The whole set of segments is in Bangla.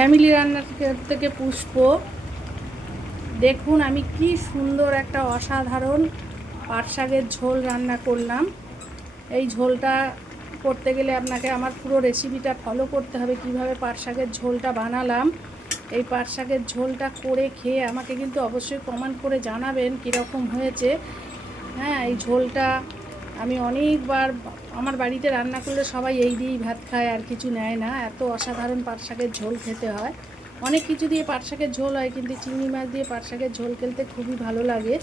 ফ্যামিলি রান্নার থেকে পুষ্প। দেখুন আমি কি সুন্দর একটা অসাধারণ পাট শাকের ঝোল রান্না করলাম। এই ঝোলটা করতে গেলে আপনাকে আমার পুরো রেসিপিটা ফলো করতে হবে, কিভাবে পাট শাকের ঝোলটা বানালাম। এই পাট শাকের ঝোলটা করে খেয়ে আমাকে কিন্তু অবশ্যই কমেন্ট করে জানাবেন কীরকম হয়েছে। হ্যাঁ, এই ঝোলটা আমি অনেকবার আমার বাড়িতে রান্না করলে সবাই এই দিয়েই ভাত খায়, আর কিছু নেয় না। এত অসাধারণ পাট শাকের ঝোল খেতে হয়। অনেক কিছু দিয়ে পাট শাকের ঝোল হয়, কিন্তু চিংড়ি মাছ দিয়ে পাট শাকের ঝোল খেতে খুবই ভালো লাগে।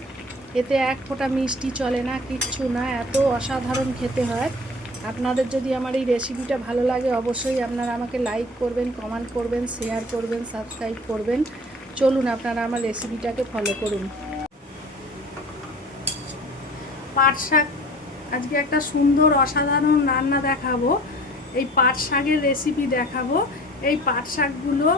এতে এক ফোঁটা মিষ্টি চলে না, কিচ্ছু না, এত অসাধারণ খেতে হয়। আপনাদের যদি আমার এই রেসিপিটা ভালো লাগে অবশ্যই আপনারা আমাকে লাইক করবেন, কমেন্ট করবেন, শেয়ার করবেন, সাবস্ক্রাইব করবেন। চলুন আপনারা আমার রেসিপিটাকে ফলো করুন। পাট শাক আজকে একটা সুন্দর অসাধারণ রান্না দেখাবো। এই পাট শাকের রেসিপি দেখাবো। এই পাট শাকগুলো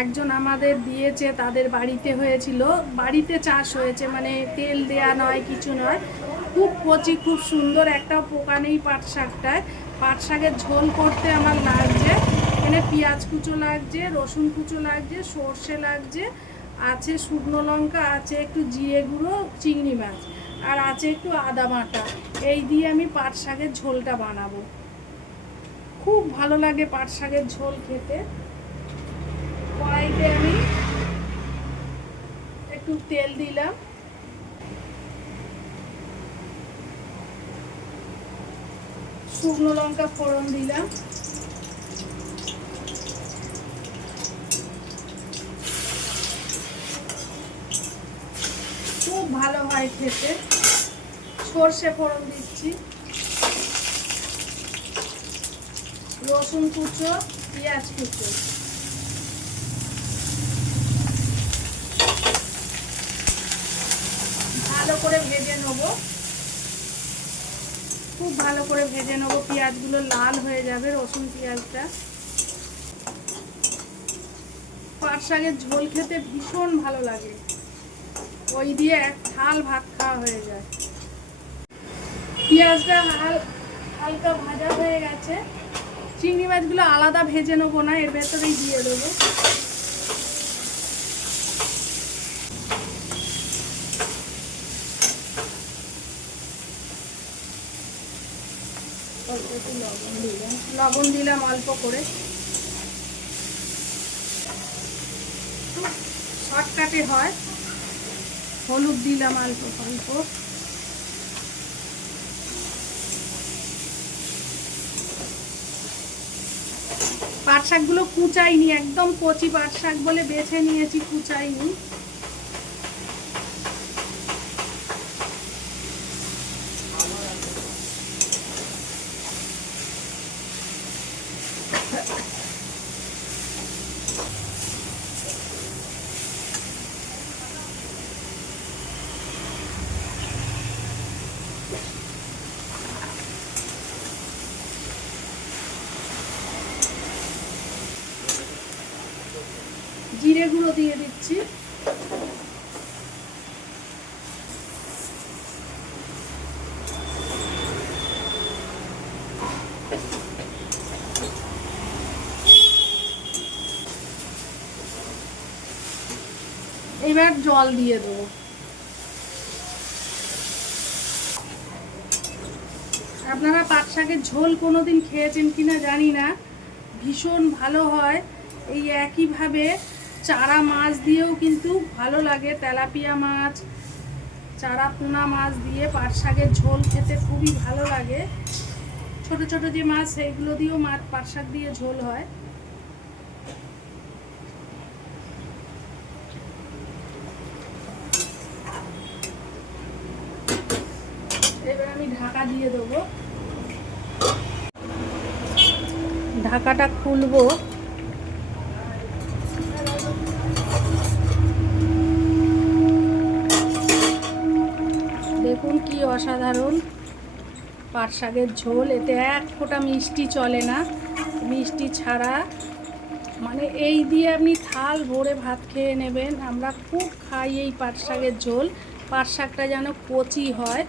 একজন আমাদের দিয়েছে, তাদের বাড়িতে হয়েছিল, বাড়িতে চাষ হয়েছে, মানে তেল দেয়া নয়, কিছু নয়। খুব কচি, খুব সুন্দর, একটাও পোকা নেই পাট শাকটায়। পাট শাকের ঝোল করতে আমার লাগছে এখানে পেঁয়াজ কুচো লাগছে, রসুন কুচো লাগছে, সর্ষে লাগছে, আছে শুকনো লঙ্কা, আছে একটু জিরে গুঁড়ো, চিংড়ি মাছ, আর আছে একটু আদা বাটা। এই দিয়ে আমি পাট শাকের ঝোলটা বানাবো। খুব ভালো লাগে পাট শাকের ঝোল খেতে। কড়াইতে আমি একটু তেল দিলাম, শুকনো লঙ্কা ফোড়ন দিলাম, খুব ভালো হয় খেতে। সর্ষে ফোড়ন দিচ্ছি, রসুন কুচো, পেঁয়াজ কুচো, ভালো করে ভেজে নেব। খুব ভালো করে ভেজে নেব, পেঁয়াজগুলো লাল হয়ে যাবে, রসুন পেঁয়াজটা। পাট শাকের ঝোল খেতে ভীষণ ভালো লাগে, ওই দিয়ে এক থাল ভাত খাওয়া হয়ে যায়। পেঁয়াজটা হালকা ভাজা হয়ে গেছে। চিংড়ি মাছগুলো আলাদা ভেজে নেবো না, এর ভেতরেই দিয়ে দেবো। অল্প একটু লবণ দিলাম অল্প করে। শর্টকাটে হয়। হলুদ দিলাম অল্প অল্প। পাট শাকগুলো কুচাইনি, একদম কচি পাট শাক বলে বেছে নিয়েছি, কুচাইনি। জিরে গুঁড়ো দিয়ে দিচ্ছি, এবার জল দিয়ে দেবো। আপনারা পাট শাকের ঝোল কোনোদিন খেয়েছেন কিনা জানি না, ভীষণ ভালো হয়। এই একইভাবে চারা মাছ দিয়েও কিন্তু ভালো লাগে, তেলাপিয়া মাছ, চারা পোনা মাছ দিয়ে পাট শাকের ঝোল খেতে খুবই ভালো লাগে। ছোট ছোট যে মাছ সেইগুলো দিয়েও পাট শাক দিয়ে ঝোল হয়। এবার আমি ঢাকা দিয়ে দেবো। ঢাকাটা খুলবো। দেখুন কি অসাধারণ পাট শাকের ঝোল। এতে এক ফোঁটা মিষ্টি চলে না, মিষ্টি ছাড়া। মানে এই দিয়ে আপনি থাল ভরে ভাত খেয়ে নেবেন। আমরা খুব খাই এই পাট শাকের ঝোল। পাট শাকটা যেন কচি হয়,